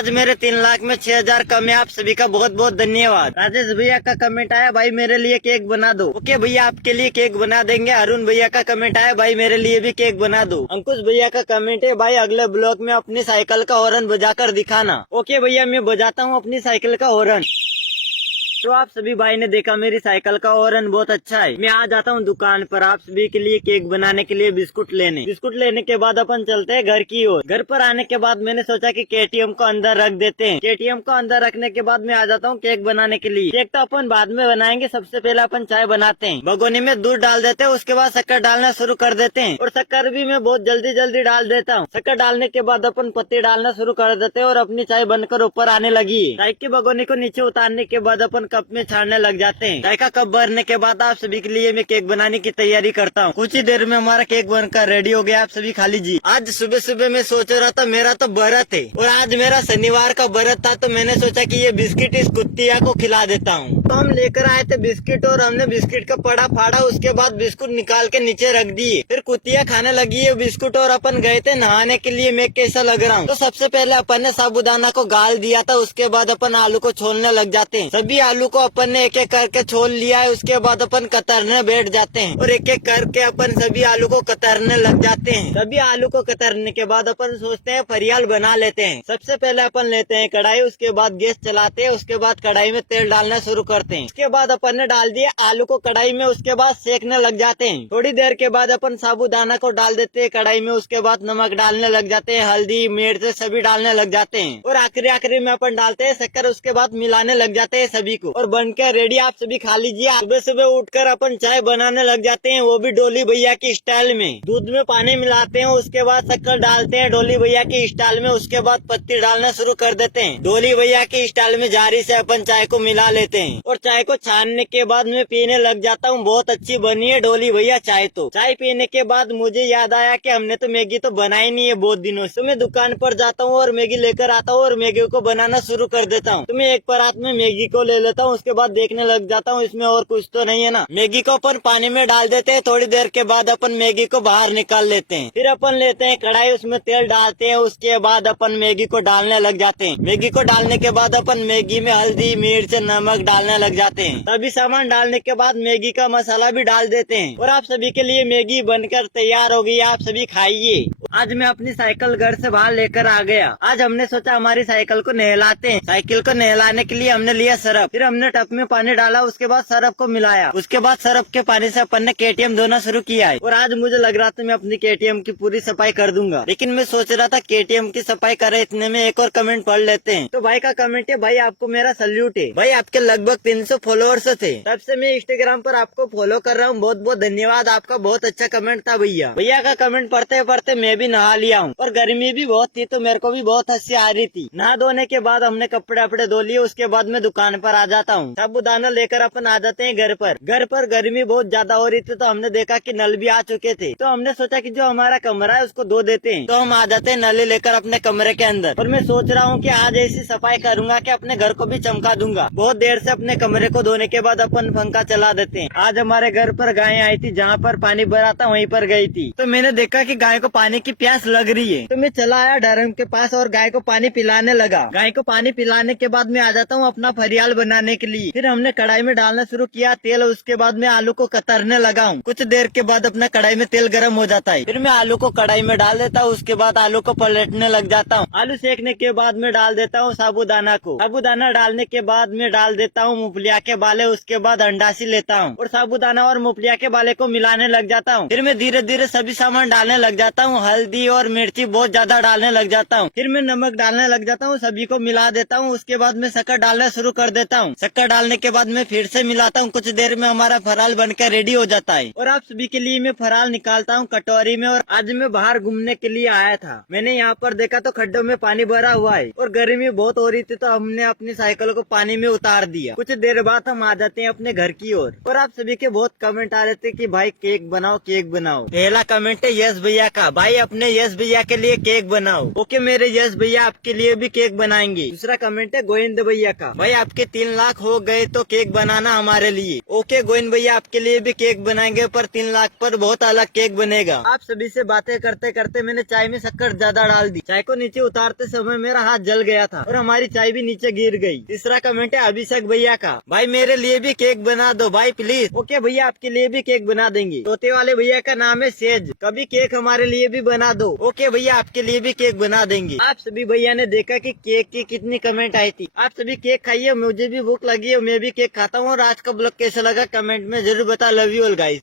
आज मेरे 3 लाख में 6,000 कम है। आप सभी का बहुत बहुत धन्यवाद। राजेश भैया का कमेंट आया, भाई मेरे लिए केक बना दो। ओके भैया, आपके लिए केक बना देंगे। अरुण भैया का कमेंट आया, भाई मेरे लिए भी केक बना दो। अंकुश भैया का कमेंट है, भाई अगले ब्लॉग में अपनी साइकिल का हॉर्न बजाकर दिखाना। ओके भैया, मैं बजाता हूँ अपनी साइकिल का हॉर्न। तो आप सभी भाई ने देखा मेरी साइकिल का हॉर्न बहुत अच्छा है। मैं आ जाता हूँ दुकान पर आप सभी के लिए केक बनाने के लिए बिस्कुट लेने के बाद अपन चलते हैं घर की ओर। घर पर आने के बाद मैंने सोचा कि केटीएम को अंदर रख देते हैं। केटीएम को अंदर रखने के बाद मैं आ जाता हूँ केक बनाने के लिए। केक तो अपन बाद में बनाएंगे, सबसे पहले अपन चाय बनाते हैं। भगोनी में दूध डाल देते हैं, उसके बाद शक्कर डालना शुरू कर देते हैं। और शक्कर भी मैं बहुत जल्दी जल्दी डाल देता हूँ। शक्कर डालने के बाद अपन पत्ती डालना शुरू कर देते हैं और अपनी चाय बनकर ऊपर आने लगी है। चाय की भगोनी को नीचे उतारने के बाद अपन कप में छाड़ने लग जाते हैं। चाय का कप भरने के बाद आप सभी के लिए मैं केक बनाने की तैयारी करता हूँ। कुछ ही देर में हमारा केक बनकर रेडी हो गया। आप सभी खा लीजिए। आज सुबह सुबह मैं सोच रहा था मेरा तो व्रत है और आज मेरा शनिवार का व्रत था, तो मैंने सोचा कि ये बिस्किट इस कुत्तिया को खिला देता हूँ। तो हम लेकर आए थे बिस्किट और हमने बिस्किट का पड़ा फाड़ा, उसके बाद बिस्कुट निकाल के नीचे रख दिए। फिर कुत्तिया खाने लगी है बिस्कुट और अपन गए थे नहाने के लिए। मैं कैसा लग रहा हूँ? तो सबसे पहले अपन ने साबूदाना को गाल दिया था, उसके बाद अपन आलू को छोलने लग जाते हैं। सभी आलू को अपन ने एक एक करके छोल लिया है। उसके बाद अपन कतरने बैठ जाते हैं और एक एक करके अपन सभी आलू को कतरने लग जाते हैं। सभी आलू को कतरने के बाद अपन सोचते हैं फरियाल बना लेते हैं। सबसे पहले अपन लेते हैं कढ़ाई, उसके बाद गैस चलाते हैं, उसके बाद कढ़ाई में तेल डालना शुरू करते हैं। उसके बाद अपन ने डाल दिया आलू को कढ़ाई में, उसके बाद सेकने लग जाते हैं। थोड़ी देर के बाद अपन साबूदाना को डाल देते हैं कढ़ाई में, उसके बाद नमक डालने लग जाते हैं, हल्दी मिर्च सभी डालने लग जाते हैं और आखिरी में अपन डालते हैं शक्कर। उसके बाद मिलाने लग जाते हैं सभी को और बनकर रेडी। आप सभी खा लीजिए। सुबह सुबह उठकर अपन चाय बनाने लग जाते हैं, वो भी डोली भैया की स्टाइल में। दूध में पानी मिलाते हैं, उसके बाद शक्कर डालते हैं डोली भैया की स्टाइल में, उसके बाद पत्ती डालना शुरू कर देते हैं। डोली भैया की स्टाइल में जारी से अपन चाय को मिला लेते हैं और चाय को छानने के बाद मैं पीने लग जाता हूँ। बहुत अच्छी बनी है डोली भैया चाय। तो चाय पीने के बाद मुझे याद आया कि हमने तो मैगी तो बनाई नहीं है बहुत दिनों से। तो मैं दुकान पर जाता हूँ और मैगी लेकर आता हूँ और मैगी को बनाना शुरू कर देता हूँ। तो मैं एक परात में मैगी को ले लेता हूँ, उसके बाद देखने लग जाता हूँ इसमें और कुछ तो नहीं है ना। मैगी को अपन पानी में डाल देते हैं। थोड़ी देर के बाद अपन मैगी को बाहर निकाल लेते हैं। फिर अपन लेते हैं कढ़ाई, उसमें तेल डालते हैं, उसके बाद अपन मैगी को डालने लग जाते हैं। मैगी को डालने के बाद अपन मैगी में हल्दी मिर्च नमक डालने लग जाते हैं। सभी सामान डालने के बाद मैगी का मसाला भी डाल देते हैं और आप सभी के लिए मैगी बनकर तैयार हो गई। आप सभी खाइए। आज मैं अपनी साइकिल घर से बाहर लेकर आ गया। आज हमने सोचा हमारी साइकिल को नहलाते हैं। साइकिल को नहलाने के लिए हमने लिया सरफ, फिर हमने टब में पानी डाला, उसके बाद सरफ को मिलाया, उसके बाद सरफ के पानी से अपन ने केटीएम धोना शुरू किया है। और आज मुझे लग रहा था मैं अपनी केटीएम की पूरी सफाई कर दूंगा, लेकिन मैं सोच रहा था केटीएम की सफाई करे इतने में एक और कमेंट पढ़ लेते हैं। तो भाई का कमेंट है, भाई आपको मेरा सल्यूट है। भाई आपके लगभग 300 फॉलोअर्स थे, तब से मैं इंस्टाग्राम पर आपको फॉलो कर रहा हूँ। बहुत बहुत धन्यवाद, आपका बहुत अच्छा कमेंट था भैया। भैया का कमेंट पढ़ते पढ़ते मैं भी नहा लिया हूँ और गर्मी भी बहुत थी, तो मेरे को भी बहुत हंसी आ रही थी। नहा धोने के बाद हमने कपड़े अपड़े धो लिए, उसके बाद मैं दुकान पर आ जाता हूँ। साबूदाना लेकर अपन आ जाते हैं घर पर। घर पर गर्मी बहुत ज्यादा हो रही थी, तो हमने देखा कि नल भी आ चुके थे, तो हमने सोचा कि जो हमारा कमरा है उसको धो देते हैं। तो हम आ जाते हैं नली लेकर अपने कमरे के अंदर। और मैं सोच रहा हूँ कि आज ऐसी सफाई करूंगा कि अपने घर को भी चमका दूंगा। बहुत देर से अपने कमरे को धोने के बाद अपन पंखा चला देते हैं। आज हमारे घर पर गाय आई थी, जहाँ पर पानी भरा था वहीं पर गई थी, तो मैंने देखा कि गाय को पानी की प्यास लग रही है, तो मैं चला आया ड्रम के पास और गाय को पानी पिलाने लगा। गाय को पानी पिलाने के बाद मैं आ जाता हूँ अपना फरियाल बनाने के लिए। फिर हमने कढ़ाई में डालना शुरू किया तेल, उसके बाद मैं आलू को कतरने लगा हूँ। कुछ देर के बाद अपना कढ़ाई में तेल गर्म हो जाता है, फिर मैं आलू को कढ़ाई में डाल देता हूँ, उसके बाद आलू को पलटने लग जाता हूँ। आलू सेकने के बाद मैं डाल देता हूँ साबूदाना को। साबूदाना डालने के बाद मैं डाल देता हूँ मूंगफलिया के बाले, उसके बाद अंडासी लेता हूँ और साबूदाना और मूंगफलिया के बाले को मिलाने लग जाता हूँ। फिर मैं धीरे धीरे सभी सामान डालने लग जाता हूँ, हल्दी और मिर्ची बहुत ज्यादा डालने लग जाता हूँ। फिर मैं नमक डालने लग जाता हूँ, सभी को मिला देता हूँ। उसके बाद मैं शक्कर डालना शुरू कर देता हूँ। शक्कर डालने के बाद मैं फिर से मिलाता हूँ। कुछ देर में हमारा फराल बनकर रेडी हो जाता है और आप सभी के लिए मैं फराल निकालता हूँ कटोरी में। और आज मैं बाहर घूमने के लिए आया था, मैंने यहाँ पर देखा तो खड्डों में पानी भरा हुआ है और गर्मी बहुत हो रही थी, तो हमने अपनी साइकिल को पानी में उतार दिया। कुछ देर बाद हम आ जाते हैं अपने घर की ओर और आप सभी के बहुत कमेंट आ रहे थे कि भाई केक बनाओ केक बनाओ। पहला कमेंट है यश भैया का, भाई अपने यश भैया के लिए केक बनाओ। ओके मेरे यश भैया आपके लिए भी केक बनाएंगे। दूसरा कमेंट है गोविंद भैया का, भाई आपके 3 लाख हो गए तो केक बनाना हमारे लिए। ओके गोविंद भैया, आपके लिए भी केक बनाएंगे, पर 3 लाख पर बहुत अलग केक बनेगा। आप सभी से बातें करते करते मैंने चाय में शक्कर ज्यादा डाल दी। चाय को नीचे उतारते समय मेरा हाथ जल गया था और हमारी चाय भी नीचे गिर गई। तीसरा कमेंट है अभिषेक भैया का, भाई मेरे लिए भी केक बना दो भाई प्लीज। ओके भैया, आपके लिए भी केक बना देंगे। तोते वाले भैया का नाम है सेज, कभी केक हमारे लिए भी बना दो। ओके भैया, आपके लिए भी केक बना देंगे। आप सभी भैया ने देखा कि केक की कितनी कमेंट आई थी। आप सभी केक खाइए, मुझे भी भूख लगी है, मैं भी केक खाता हूँ। और आज का ब्लॉग कैसा लगा कमेंट में जरूर बता। Love you all guys.